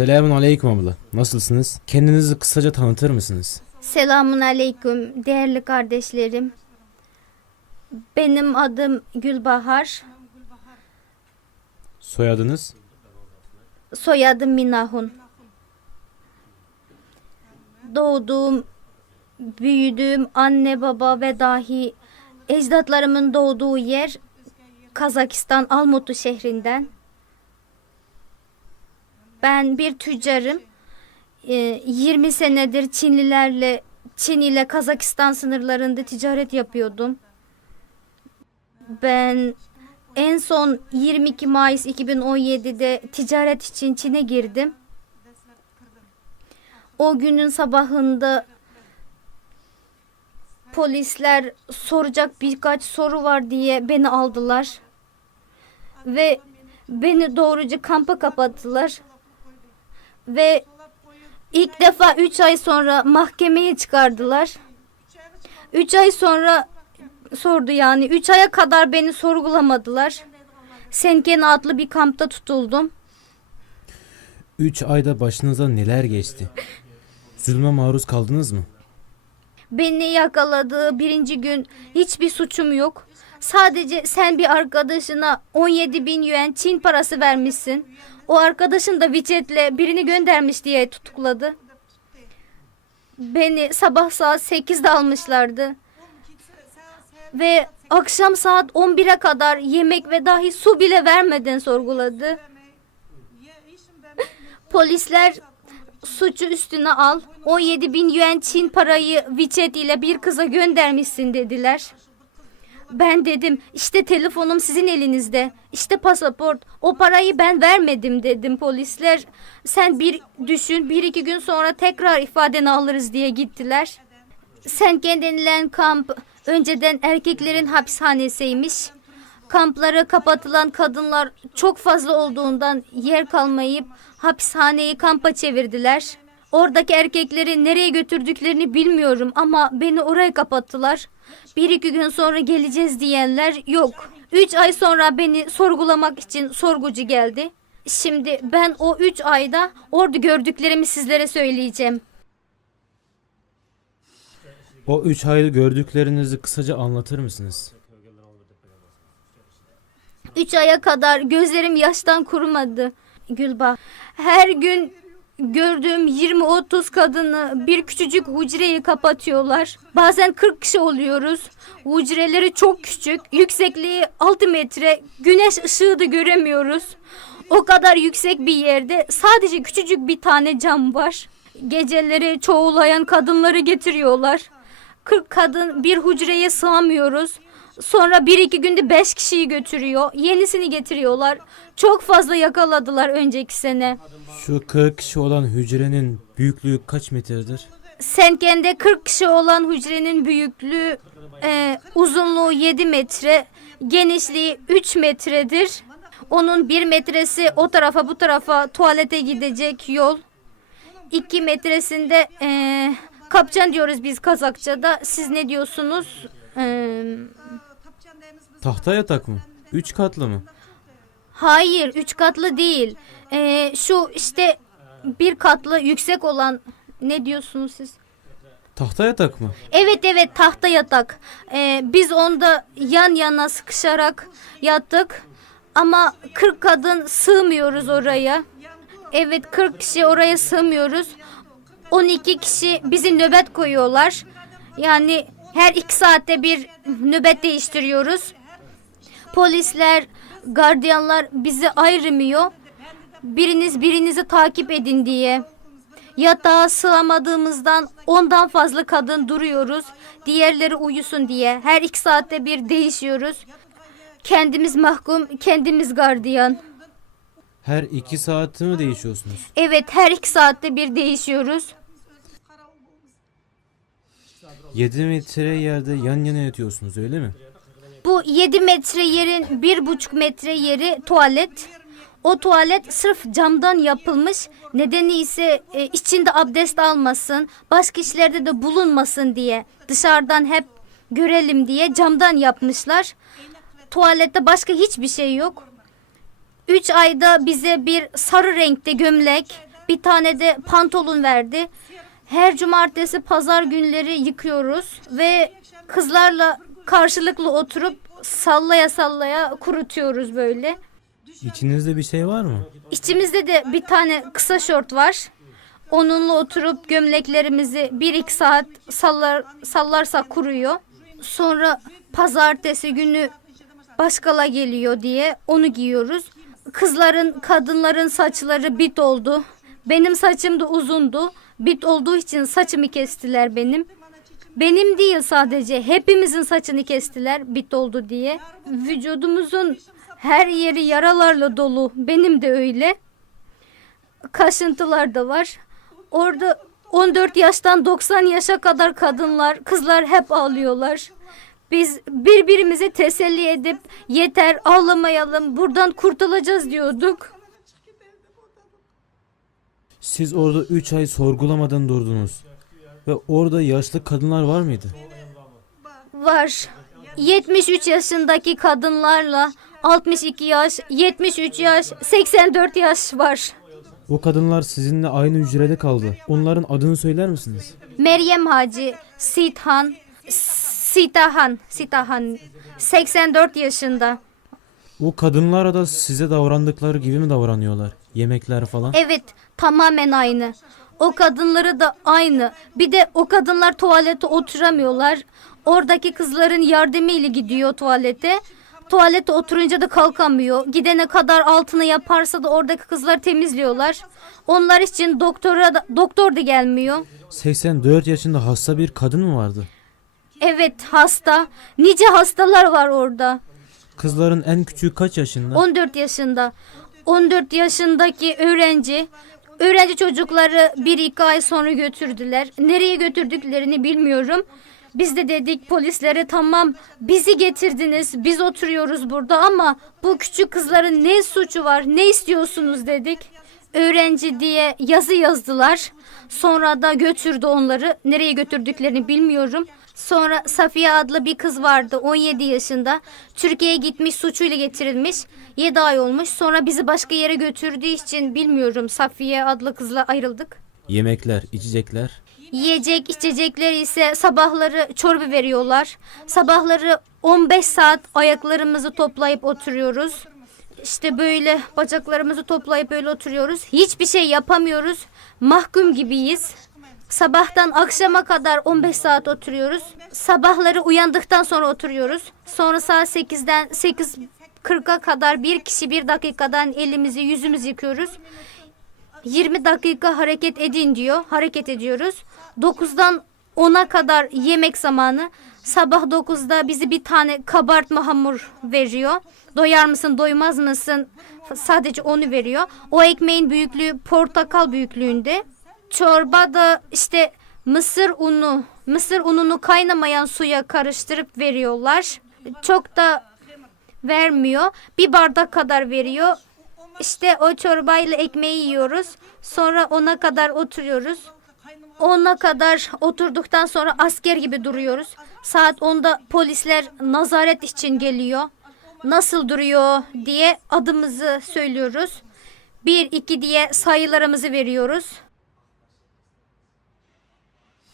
Selamun aleyküm abla. Nasılsınız? Kendinizi kısaca tanıtır mısınız? Selamun aleyküm değerli kardeşlerim. Benim adım Gülbahar, Soyadınız? soyadım Minahun. Doğduğum, büyüdüğüm anne baba ve dahi ecdatlarımın doğduğu yer Kazakistan Almutu şehrinden. Ben bir tüccarım. 20 senedir Çin ile Kazakistan sınırlarında ticaret yapıyordum. Ben en son 22 Mayıs 2017'de ticaret için Çin'e girdim. O günün sabahında polisler soracak birkaç soru var diye beni aldılar. Ve beni doğruca kampa kapattılar. Ve ilk defa 3 ay sonra mahkemeye çıkardılar. 3 ay sonra sordu yani. 3 aya kadar beni sorgulamadılar. Senkene adlı bir kampta tutuldum. 3 ayda başınıza neler geçti? Zulme maruz kaldınız mı? Beni yakaladığı birinci gün hiçbir suçum yok. Sadece sen bir arkadaşına 17.000 yuan Çin parası vermişsin. O arkadaşın da WeChat'le birini göndermiş diye tutukladı. Beni sabah saat 8'de almışlardı. Ve akşam saat 11'e kadar yemek ve dahi su bile vermeden sorguladı. Polisler suçu üstüne al. 17.000 yuan Çin parayı WeChat ile bir kıza göndermişsin dediler. Ben dedim işte telefonum sizin elinizde. İşte pasaport. O parayı ben vermedim dedim. Polisler sen bir düşün 1-2 gün sonra tekrar ifadeni alırız diye gittiler. Senken denilen kamp önceden erkeklerin hapishanesiymiş. Kamplara kapatılan kadınlar çok fazla olduğundan yer kalmayıp hapishaneyi kampa çevirdiler. Oradaki erkekleri nereye götürdüklerini bilmiyorum ama beni oraya kapattılar. 1-2 gün sonra geleceğiz diyenler yok. 3 ay sonra beni sorgulamak için sorgucu geldi. Şimdi ben o 3 ayda orada gördüklerimi sizlere söyleyeceğim. O 3 ayda gördüklerinizi kısaca anlatır mısınız? 3 aya kadar gözlerim yaştan kurumadı Gülbah. Her gün gördüğüm 20-30 kadını bir küçücük hücreyi kapatıyorlar. Bazen 40 kişi oluyoruz. Hücreleri çok küçük. Yüksekliği 6 metre. Güneş ışığı da göremiyoruz. O kadar yüksek bir yerde sadece küçücük bir tane cam var. Geceleri çoğulayan kadınları getiriyorlar. 40 kadın bir hücreye sığamıyoruz. Sonra 1-2 günde 5 kişiyi götürüyor. Yenisini getiriyorlar. Çok fazla yakaladılar önceki sene. Şu 40 kişi olan hücrenin büyüklüğü kaç metredir? Senken'de 40 kişi olan hücrenin büyüklüğü uzunluğu 7 metre, genişliği 3 metredir. Onun 1 metresi o tarafa bu tarafa tuvalete gidecek yol. 2 metresinde kapcan diyoruz biz Kazakça'da. Siz ne diyorsunuz? Tahta yatak mı? 3 katlı mı? Hayır, 3 katlı değil. Şu işte bir katlı yüksek olan ne diyorsunuz siz? Tahta yatak mı? Evet tahta yatak. Biz onda yan yana sıkışarak yattık. Ama 40 kadın sığmıyoruz oraya. Evet 40 kişi oraya sığmıyoruz. 12 kişi bizi nöbet koyuyorlar. Yani her 2 saatte bir nöbet değiştiriyoruz. Polisler, gardiyanlar bizi ayrılmıyor. Biriniz birinizi takip edin diye. Yatağa sığamadığımızdan 10'dan fazla kadın duruyoruz. Diğerleri uyusun diye. Her 2 saatte bir değişiyoruz. Kendimiz mahkum, kendimiz gardiyan. Her 2 saatte mi değişiyorsunuz? Evet, her 2 saatte bir değişiyoruz. 7 metre yerde yan yana yatıyorsunuz öyle mi? Bu 7 metre yerin 1,5 metre yeri tuvalet. O tuvalet sırf camdan yapılmış. Nedeni ise içinde abdest almasın, başka işlerde de bulunmasın diye. Dışarıdan hep görelim diye camdan yapmışlar. Tuvalette başka hiçbir şey yok. 3 ayda bize bir sarı renkte gömlek, Bir tane de pantolon verdi. Her cumartesi pazar günleri yıkıyoruz ve kızlarla karşılıklı oturup sallaya sallaya kurutuyoruz böyle. İçinizde bir şey var mı? İçimizde de bir tane kısa şort var. Onunla oturup gömleklerimizi 1-2 saat sallarsak kuruyor. Sonra pazartesi günü başkala geliyor diye onu giyiyoruz. Kadınların saçları bit oldu. Benim saçım da uzundu. Bit olduğu için saçımı kestiler benim. Benim değil sadece, hepimizin saçını kestiler bit oldu diye. Vücudumuzun her yeri yaralarla dolu. Benim de öyle. Kaşıntılar da var. Orada 14 yaştan 90 yaşa kadar kızlar hep ağlıyorlar. Biz birbirimizi teselli edip yeter ağlamayalım, buradan kurtulacağız diyorduk. Siz orada 3 ay sorgulamadan durdunuz. Ve orada yaşlı kadınlar var mıydı? Var. 73 yaşındaki kadınlarla 62 yaş, 73 yaş, 84 yaş var. O kadınlar sizinle aynı hücrede kaldı. Onların adını söyler misiniz? Meryem Hacı, Sitahan 84 yaşında. O kadınlara da size davrandıkları gibi mi davranıyorlar? Yemekler falan. Evet, tamamen aynı. O kadınları da aynı. Bir de o kadınlar tuvalete oturamıyorlar. Oradaki kızların yardımıyla gidiyor tuvalete. Tuvalete oturunca da kalkamıyor. Gidene kadar altını yaparsa da oradaki kızlar temizliyorlar. Onlar için doktor da gelmiyor. 84 yaşında hasta bir kadın mı vardı? Evet, hasta. Nice hastalar var orada. Kızların en küçüğü kaç yaşında? 14 yaşında. 14 yaşındaki öğrenci çocukları 1-2 ay sonra götürdüler. Nereye götürdüklerini bilmiyorum. Biz de dedik polislere, tamam bizi getirdiniz, biz oturuyoruz burada ama bu küçük kızların ne suçu var, ne istiyorsunuz dedik. Öğrenci diye yazı yazdılar. Sonra da götürdü onları. Nereye götürdüklerini bilmiyorum. Sonra Safiye adlı bir kız vardı, 17 yaşında. Türkiye'ye gitmiş, suçuyla getirilmiş. 7 ay olmuş. Sonra bizi başka yere götürdüğü için bilmiyorum. Safiye adlı kızla ayrıldık. Yemekler, içecekler. Yiyecek, içecekler ise sabahları çorba veriyorlar. Sabahları 15 saat ayaklarımızı toplayıp oturuyoruz. İşte böyle bacaklarımızı toplayıp böyle oturuyoruz. Hiçbir şey yapamıyoruz. Mahkum gibiyiz. Sabahtan akşama kadar 15 saat oturuyoruz. Sabahları uyandıktan sonra oturuyoruz. Sonra saat 8'den 8:40'a kadar bir kişi 1 dakikadan elimizi yüzümüzü yıkıyoruz. 20 dakika hareket edin diyor. Hareket ediyoruz. 9'dan 10'a kadar yemek zamanı. Sabah 9'da bizi bir tane kabartma hamur veriyor. Doyar mısın, doymaz mısın? Sadece onu veriyor. O ekmeğin büyüklüğü portakal büyüklüğünde. Çorba da işte mısır ununu kaynamayan suya karıştırıp veriyorlar. Çok da vermiyor. Bir bardak kadar veriyor. İşte o çorbayla ekmeği yiyoruz. Sonra 10'a kadar oturuyoruz. 10'a kadar oturduktan sonra asker gibi duruyoruz. Saat 10'da polisler nazaret için geliyor. Nasıl duruyor diye adımızı söylüyoruz. 1-2 diye sayılarımızı veriyoruz.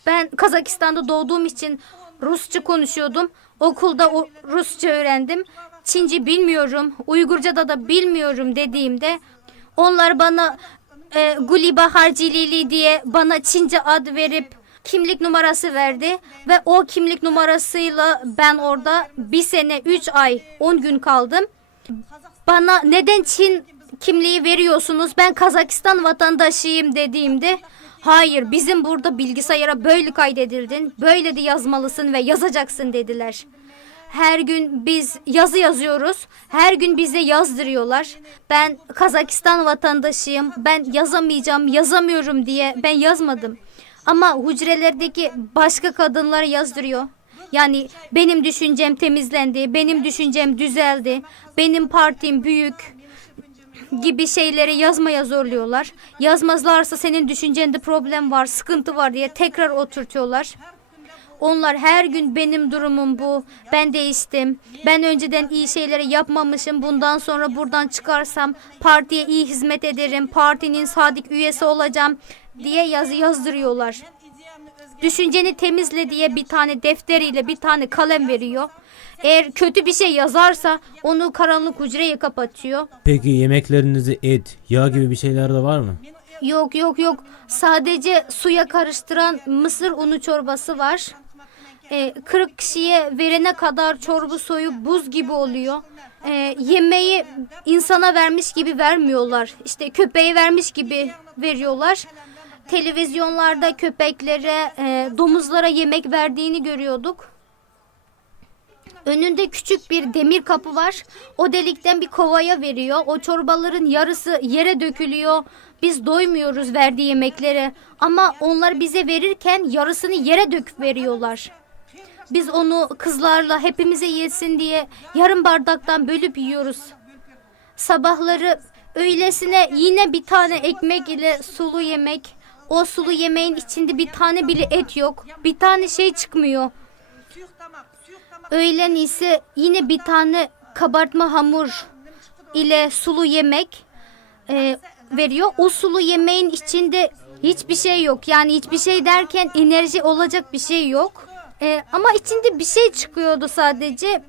Ben Kazakistan'da doğduğum için Rusça konuşuyordum. Okulda Rusça öğrendim. Çince bilmiyorum, Uygurca'da da bilmiyorum dediğimde onlar bana Guliba Harcilili diye bana Çince ad verip kimlik numarası verdi ve o kimlik numarasıyla ben orada 1 sene 3 ay 10 gün kaldım. Bana neden Çin kimliği veriyorsunuz, ben Kazakistan vatandaşıyım dediğimde hayır, bizim burada bilgisayara böyle kaydedildin, böyle de yazmalısın ve yazacaksın dediler. Her gün biz yazı yazıyoruz. Her gün bize yazdırıyorlar. Ben Kazakistan vatandaşıyım. Ben yazamıyorum diye ben yazmadım. Ama hücrelerdeki başka kadınlar yazdırıyor. Yani benim düşüncem temizlendi, benim düşüncem düzeldi, benim partim büyük gibi şeyleri yazmaya zorluyorlar. Yazmazlarsa senin düşüncende problem var, sıkıntı var diye tekrar oturtuyorlar. Onlar her gün benim durumum bu. Ben değiştim. Ben önceden iyi şeyleri yapmamışım. Bundan sonra buradan çıkarsam partiye iyi hizmet ederim. Partinin sadık üyesi olacağım diye yazı yazdırıyorlar. Düşünceni temizle diye bir tane defteriyle bir tane kalem veriyor. Eğer kötü bir şey yazarsa onu karanlık hücreye kapatıyor. Peki yemeklerinizde et, yağ gibi bir şeyler de var mı? Yok. Sadece suya karıştıran mısır unu çorbası var. 40 kişiye verene kadar çorba soyu buz gibi oluyor. Yemeği insana vermiş gibi vermiyorlar. İşte köpeğe vermiş gibi veriyorlar. Televizyonlarda köpeklere, domuzlara yemek verdiğini görüyorduk. Önünde küçük bir demir kapı var. O delikten bir kovaya veriyor. O çorbaların yarısı yere dökülüyor. Biz doymuyoruz verdiği yemeklere. Ama onlar bize verirken yarısını yere döküp veriyorlar. Biz onu kızlarla hepimize yesin diye yarım bardaktan bölüp yiyoruz. Sabahları öğlesine yine bir tane ekmek ile sulu yemek. O sulu yemeğin içinde bir tane bile et yok. Bir tane şey çıkmıyor. Öğlen ise yine bir tane kabartma hamur ile sulu yemek veriyor. O sulu yemeğin içinde hiçbir şey yok. Yani hiçbir şey derken enerji olacak bir şey yok. Ama içinde bir şey çıkıyordu sadece.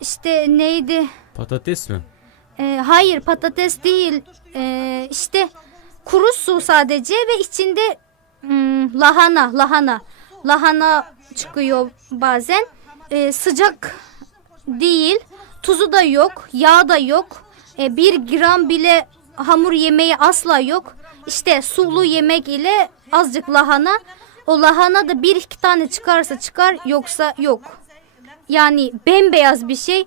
İşte neydi? Patates mi? Hayır, patates değil. İşte kuru su sadece ve içinde lahana çıkıyor bazen. Sıcak değil, tuzu da yok, yağ da yok. 1 gram bile hamur yemeği asla yok. İşte sulu yemek ile azıcık lahana. O lahana da 1-2 tane çıkarsa çıkar, yoksa yok. Yani bembeyaz bir şey.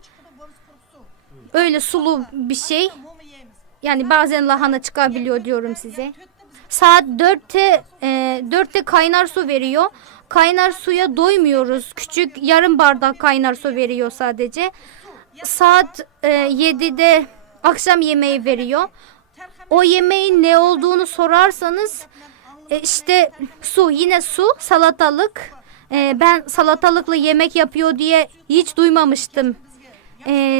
Öyle sulu bir şey. Yani bazen lahana çıkabiliyor diyorum size. Saat 4'te kaynar su veriyor. Kaynar suya doymuyoruz. Küçük yarım bardak kaynar su veriyor sadece. Saat 7'de akşam yemeği veriyor. O yemeğin ne olduğunu sorarsanız işte yine su, salatalık. Ben salatalıklı yemek yapıyor diye hiç duymamıştım.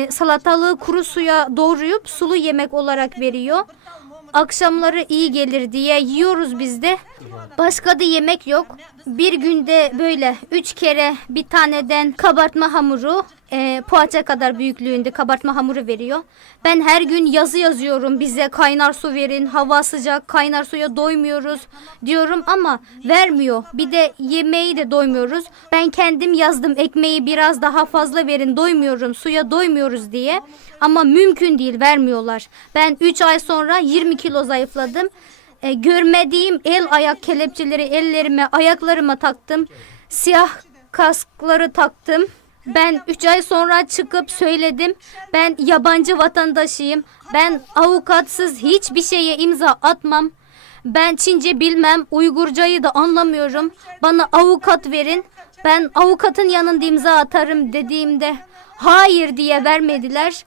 Salatalığı kuru suya doğrayıp sulu yemek olarak veriyor. Akşamları iyi gelir diye yiyoruz biz de. Başka da yemek yok. Bir günde böyle 3 kere bir taneden kabartma hamuru, poğaça kadar büyüklüğünde kabartma hamuru veriyor. Ben her gün yazı yazıyorum, bize kaynar su verin, hava sıcak, kaynar suya doymuyoruz diyorum ama vermiyor. Bir de yemeği de doymuyoruz. Ben kendim yazdım, ekmeği biraz daha fazla verin, doymuyorum, suya doymuyoruz diye. Ama mümkün değil, vermiyorlar. Ben 3 ay sonra 20 kilo zayıfladım. Görmediğim el ayak kelepçeleri ellerime, ayaklarıma taktım. Siyah kaskları taktım. Ben 3 ay sonra çıkıp söyledim. Ben yabancı vatandaşıyım. Ben avukatsız hiçbir şeye imza atmam. Ben Çince bilmem, Uygurcayı da anlamıyorum. Bana avukat verin. Ben avukatın yanında imza atarım dediğimde hayır diye vermediler.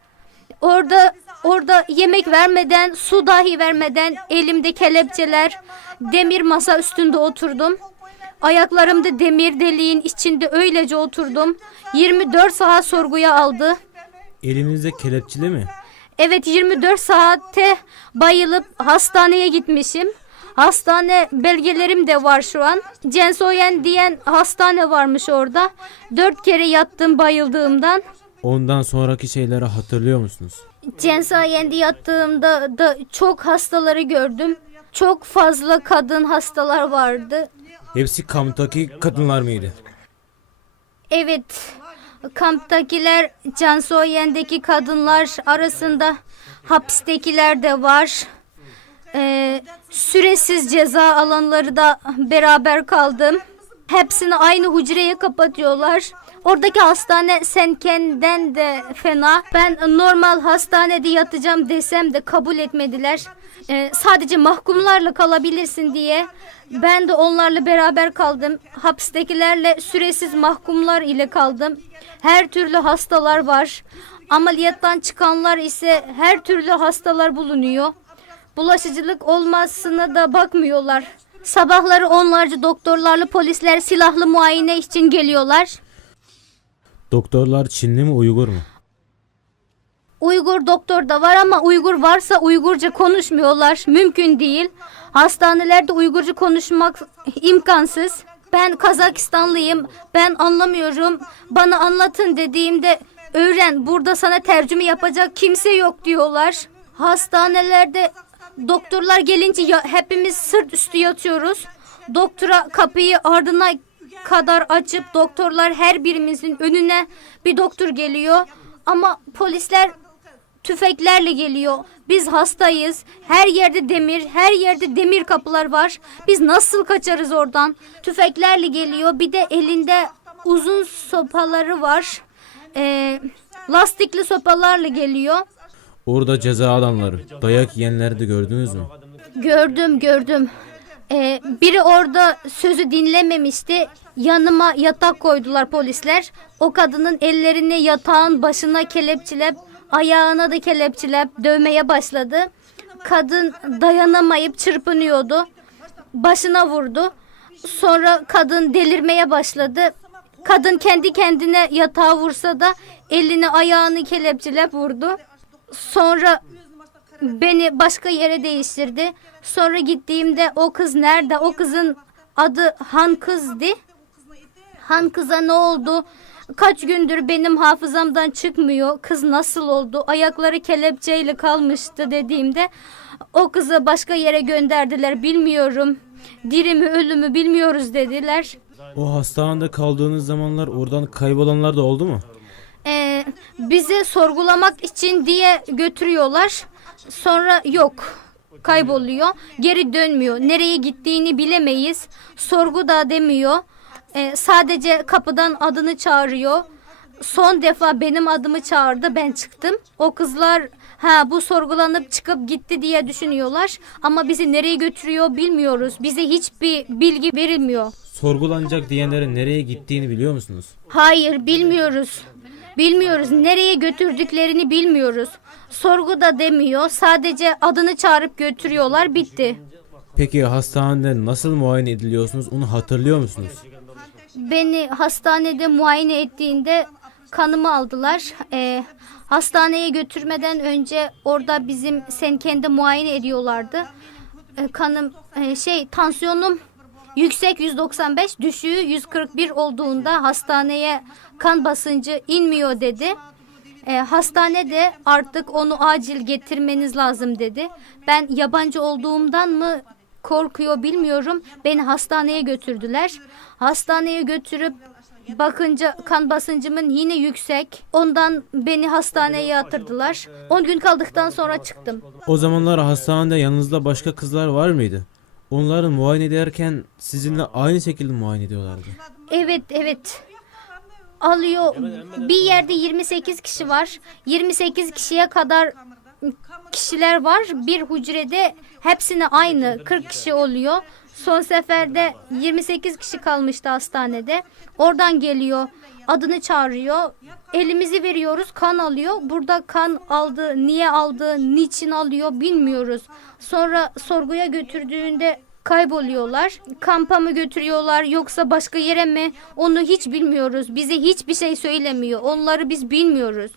Orada yemek vermeden, su dahi vermeden elimde kelepçeler, demir masa üstünde oturdum. Ayaklarımda demir deliğin içinde öylece oturdum. 24 saat sorguya aldı. Elinizde kelepçeli mi? Evet, 24 saatte bayılıp hastaneye gitmişim. Hastane belgelerim de var şu an. Censoyen diyen hastane varmış orada. 4 kere yattım bayıldığımdan. Ondan sonraki şeyleri hatırlıyor musunuz? Censayen'de yattığımda da çok hastaları gördüm. Çok fazla kadın hastalar vardı. Hepsi kamptaki kadınlar mıydı? Evet, kamptakiler Censayen'deki kadınlar arasında, hapistekiler de var. Süresiz ceza alanları da beraber kaldım. Hepsini aynı hücreye kapatıyorlar. Oradaki hastane Senken'den de fena. Ben normal hastanede yatacağım desem de kabul etmediler. Sadece mahkumlarla kalabilirsin diye. Ben de onlarla beraber kaldım. Hapistekilerle süresiz mahkumlar ile kaldım. Her türlü hastalar var. Ameliyattan çıkanlar ise her türlü hastalar bulunuyor. Bulaşıcılık olmasına da bakmıyorlar. Sabahları onlarca doktorlarla polisler silahlı muayene için geliyorlar. Doktorlar Çinli mi Uygur mu? Uygur doktor da var ama Uygur varsa Uygurca konuşmuyorlar. Mümkün değil. Hastanelerde Uygurca konuşmak imkansız. Ben Kazakistanlıyım. Ben anlamıyorum. Bana anlatın dediğimde öğren. Burada sana tercüme yapacak kimse yok diyorlar. Hastanelerde doktorlar gelince hepimiz sırt üstü yatıyoruz. Doktora kapıyı ardına kadar açıp doktorlar her birimizin önüne bir doktor geliyor. Ama polisler tüfeklerle geliyor. Biz hastayız. Her yerde demir, her yerde demir kapılar var. Biz nasıl kaçarız oradan? Tüfeklerle geliyor. Bir de elinde uzun sopaları var. Lastikli sopalarla geliyor. Orada ceza alanları, dayak yiyenleri de gördünüz mü? Gördüm. Biri orada sözü dinlememişti. Yanıma yatak koydular polisler. O kadının ellerini yatağın başına kelepçelep, ayağına da kelepçelep dövmeye başladı. Kadın dayanamayıp çırpınıyordu. Başına vurdu. Sonra kadın delirmeye başladı. Kadın kendi kendine yatağa vursa da elini ayağını kelepçelep vurdu. Sonra beni başka yere değiştirdi. Sonra gittiğimde o kız nerede? O kızın adı Han kızdı. Han kıza ne oldu? Kaç gündür benim hafızamdan çıkmıyor. Kız nasıl oldu? Ayakları kelepçeyle kalmıştı dediğimde o kızı başka yere gönderdiler. Bilmiyorum. Diri mi ölü mü bilmiyoruz dediler. O hastanede kaldığınız zamanlar oradan kaybolanlar da oldu mu? Bizi sorgulamak için diye götürüyorlar. Sonra yok. Kayboluyor. Geri dönmüyor. Nereye gittiğini bilemeyiz. Sorgu da demiyor. Sadece kapıdan adını çağırıyor. Son defa benim adımı çağırdı. Ben çıktım. O kızlar bu sorgulanıp çıkıp gitti diye düşünüyorlar. Ama bizi nereye götürüyor bilmiyoruz. Bize hiçbir bilgi verilmiyor. Sorgulanacak diyenlerin nereye gittiğini biliyor musunuz? Hayır bilmiyoruz. Bilmiyoruz. Nereye götürdüklerini bilmiyoruz. Sorgu da demiyor. Sadece adını çağırıp götürüyorlar. Bitti. Peki hastanede nasıl muayene ediliyorsunuz onu hatırlıyor musunuz? Beni hastanede muayene ettiğinde kanımı aldılar. Hastaneye götürmeden önce orada sen kendi muayene ediyorlardı. Kanım tansiyonum yüksek 195, düşüğü 141 olduğunda hastaneye kan basıncı inmiyor dedi. Hastanede artık onu acil getirmeniz lazım dedi. Ben yabancı olduğumdan mı korkuyor bilmiyorum. Beni hastaneye götürdüler. Hastaneye götürüp bakınca kan basıncımın yine yüksek. Ondan beni hastaneye yatırdılar. 10 gün kaldıktan sonra çıktım. O zamanlar hastanede yanınızda başka kızlar var mıydı? Onları muayene ederken sizinle aynı şekilde muayene ediyorlardı. Evet. Alıyor. Bir yerde 28 kişi var. 28 kişiye kadar kişiler var. Bir hücrede hepsine aynı 40 kişi oluyor. Son seferde 28 kişi kalmıştı hastanede. Oradan geliyor. Adını çağırıyor. Elimizi veriyoruz. Kan alıyor. Burada kan aldı. Niye aldı? Niçin alıyor? Bilmiyoruz. Sonra sorguya götürdüğünde kayboluyorlar. Kampa mı götürüyorlar yoksa başka yere mi? Onu hiç bilmiyoruz. Bize hiçbir şey söylemiyor. Onları biz bilmiyoruz.